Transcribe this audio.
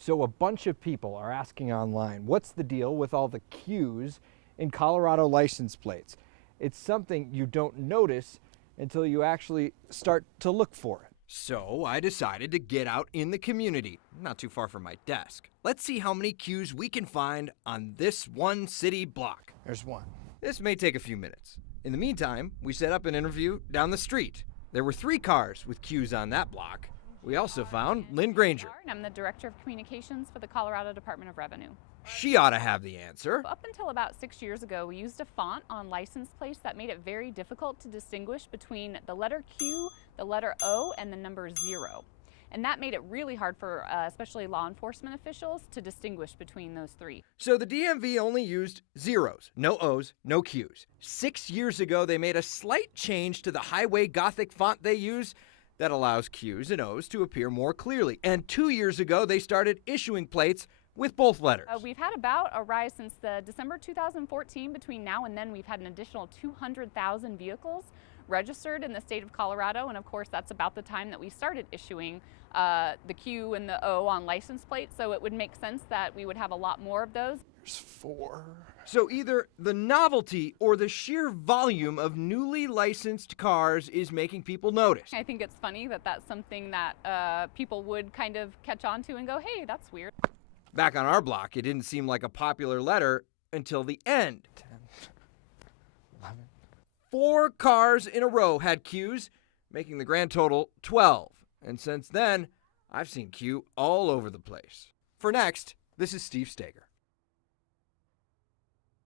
So a bunch of people are asking online, what's the deal with all the Q's in Colorado license plates? It's something you don't notice until you actually start to look for it. So I decided to get out in the community, not too far from my desk. Let's see how many Q's we can find on this one city block. There's one. This may take a few minutes. In the meantime, we set up an interview down the street. There were 3 cars with Q's on that block. We also found Lynn Granger. I'm the Director of Communications for the Colorado Department of Revenue. She ought to have the answer. Up until about 6 years ago, we used a font on license plates that made it very difficult to distinguish between the letter Q, the letter O, and the number 0. And that made it really hard for especially law enforcement officials to distinguish between those 3. So the DMV only used zeros, no O's, no Q's. 6 years ago, they made a slight change to the highway Gothic font they use that allows Q's and O's to appear more clearly. And 2 years ago, they started issuing plates with both letters. We've had about a rise since the December 2014. Between now and then, we've had an additional 200,000 vehicles registered in the state of Colorado. And of course, that's about the time that we started issuing the Q and the O on license plates. So it would make sense that we would have a lot more of those. There's 4. So either the novelty or the sheer volume of newly licensed cars is making people notice. I think it's funny that that's something that people would kind of catch on to and go, hey, that's weird. Back on our block, it didn't seem like a popular letter until the end. 10, 11. 4 cars in a row had Q's, making the grand total 12. And since then, I've seen Q all over the place. For Next, this is Steve Staeger.